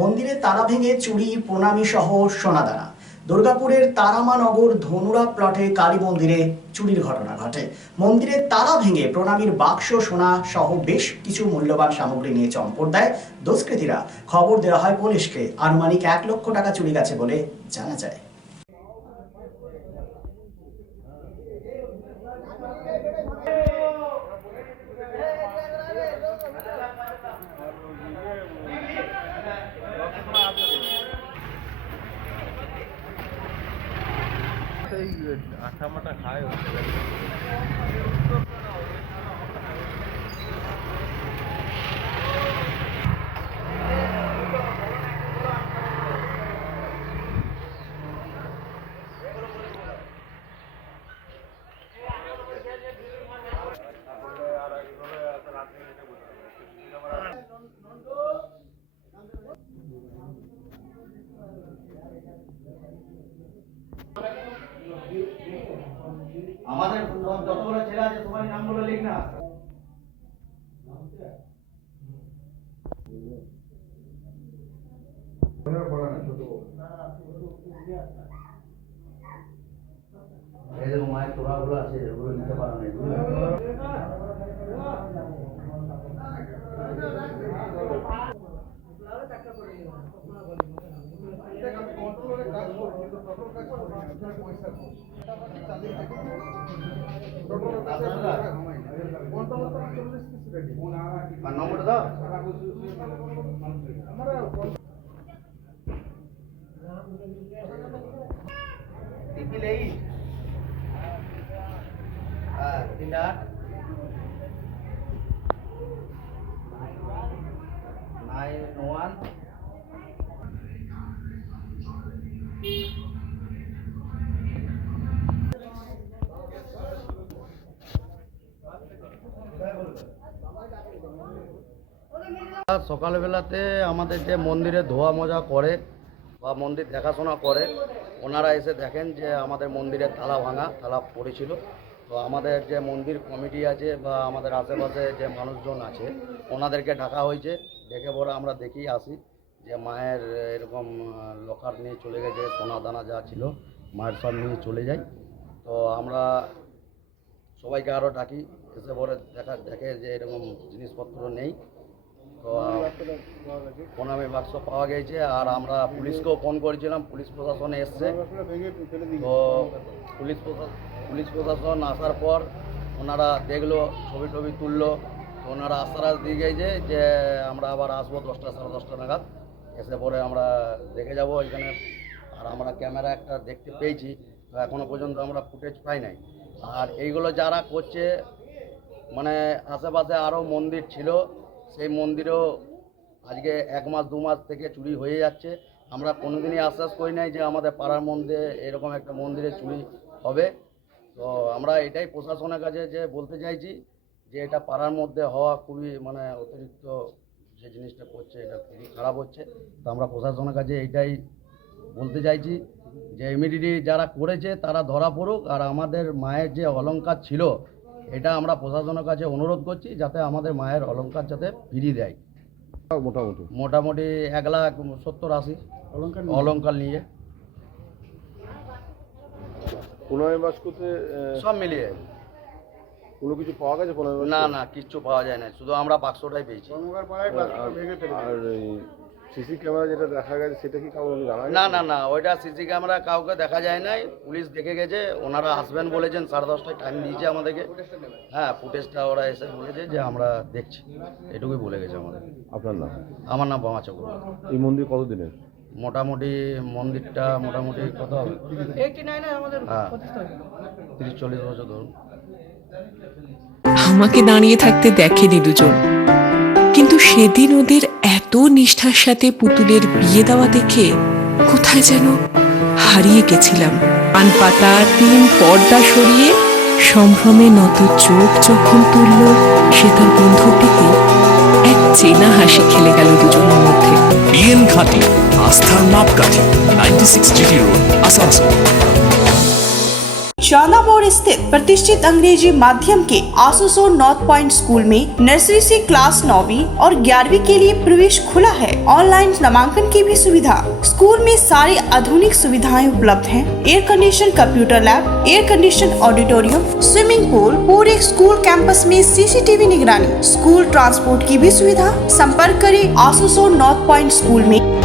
মন্দিরে তালা ভেঙে চুরি, প্রণামী সহ সোনাদানা। দুর্গাপুরের তারামানগর ধনুরা প্লটে কালী মন্দিরে চুরির ঘটনা ঘটে। মন্দিরে তালা ভেঙে প্রণামীর বাক্স, সোনা সহ বেশ কিছু মূল্যবান সামগ্রী নিয়ে চম্পট দেয় দুষ্কৃতীরা। খবর দেওয়া হয় পুলিশকে। আনুমানিক 1 লক্ষ টাকা চুরি গেছে বলে জানা যায়। আটা মাটা খায় আমাদের যতগুলো ছেলে আছে সবাই নামগুলো লিখ না। এই যে মায়ের তোরাগুলো আছে এগুলো নিতে পারো না। নম্বরটা দাও। টিপিল 8 3 9 1 সকালবেলাতে আমাদের যে মন্দিরে ধোয়া মজা করে বা মন্দির দেখাশোনা করে, ওনারা এসে দেখেন যে আমাদের মন্দিরে তালা ভাঙা, তালা পড়েছিল। তো আমাদের যে মন্দির কমিটি আছে বা আমাদের আশেপাশে যে মানুষজন আছে ওনাদেরকে ডাকা হয়েছে। ডেকে পরে আমরা দেখি আসি যে মায়ের এরকম লকার নিয়ে চলে গেছে, সোনা দানা যা ছিল মায়ের সব নিয়ে চলে যায়। তো আমরা সবাইকে আরও ডাকি, এসে পরে দেখে যে এরকম জিনিসপত্র নেই। তো প্রণামী বাক্স পাওয়া গেছে। আর আমরা পুলিশকেও ফোন করেছিলাম, পুলিশ প্রশাসনে এসছে। তো পুলিশ প্রশাসন আসার পর ওনারা দেখলো, ছবি টবি তুললো। তো ওনারা আশ্বাস দিয়ে গেছে যে আমরা আবার আসবো 10টা সাড়ে 10টা নাগাদ, এসে পরে আমরা দেখে যাব এখানে। আর আমরা ক্যামেরা একটা দেখতে পেয়েছি, তো এখনও পর্যন্ত আমরা ফুটেজ পাই নাই। আর এইগুলো যারা করছে, মানে আশেপাশে আরও মন্দির ছিল, সেই মন্দিরেও আজকে 1 মাস 2 মাস থেকে চুরি হয়ে যাচ্ছে। আমরা কোনোদিনই আশ্বাস করি নাই যে আমাদের পাড়ার মধ্যে এরকম একটা মন্দিরে চুরি হবে। তো আমরা এটাই প্রশাসনের কাছে যে বলতে চাইছি যে এটা পাড়ার মধ্যে হওয়া খুবই মানে অতিরিক্ত, যে জিনিসটা করছে এটা খুবই খারাপ হচ্ছে। তো আমরা প্রশাসনের কাছে এইটাই বলতে চাইছি যে ইমিডিয়েটলি যারা করেছে তারা ধরা পড়ুক। আর আমাদের মায়ের যে অলংকার ছিল, এটা আমরা প্রশাসনের কাছে অনুরোধ করছি যাতে আমাদের মায়ের অলংকার যাতে ফিরিয়ে দেয়। মোটামুটি 1,70,80 অলংকার নিয়ে সব মিলিয়ে কোনো কিছু পাওয়া গেছে? না কিচ্ছু পাওয়া যায় না, শুধু আমরা বাক্সটাই পেয়েছি। আর সিসি ক্যামেরা যেটা দেখা গেছে সেটা কি কাউকে জানা? না ওইটা সিসি ক্যামেরা কাউকে দেখা যায় নাই। পুলিশ দেখে গেছে, ওনারা আসবেন বলেছেন, 10:30টায় টাইম দিয়েছে আমাদেরকে। হ্যাঁ, ফুটেজটা ওরা এসে বলেছে যে আমরা দেখছি, এটুকুই বলে গেছে আমাদের। আপনার নাম? আমার নাম বামা চক্রবর্তী। এই মন্দির কতদিনের? মোটামুটি মন্দিরটা মোটামুটি কত হবে? 89 আমাদের হ্যাঁ, 30-40 বছর ধরুন। আমাকে দাঁড়িয়ে থাকতে দেখেনি দুজন, কিন্তু সেদিন ওদের এত নিষ্ঠার সাথে পুতুলের বিয়ে দেওয়া দেখে কোথায় যেন হারিয়ে গেছিলাম। পান পাতা 3 পর্দা সরিয়ে সম্ভ্রমে নত চোখ যখন তুলল, সে তার বন্ধুর দিকে এক চেনা হাসি খেলে গেল দুজনের মধ্যে। বিএন ঘাটি, আস্থার মাপকাঠি, 96 জিটি রোড, আসানসোল। शानामोड़ स्थित प्रतिष्ठित अंग्रेजी माध्यम के आसुसो नॉर्थ पॉइंट स्कूल में नर्सरी से क्लास 9वीं और 11वीं के लिए प्रवेश खुला है। ऑनलाइन नामांकन की भी सुविधा। स्कूल में सारी आधुनिक सुविधाएं उपलब्ध हैं। Air condition computer lab, air condition auditorium, swimming pool, पूरे स्कूल कैंपस में सीसीटीवी निगरानी, स्कूल ट्रांसपोर्ट की भी सुविधा। संपर्क करें आसुसो नॉर्थ पॉइंट स्कूल में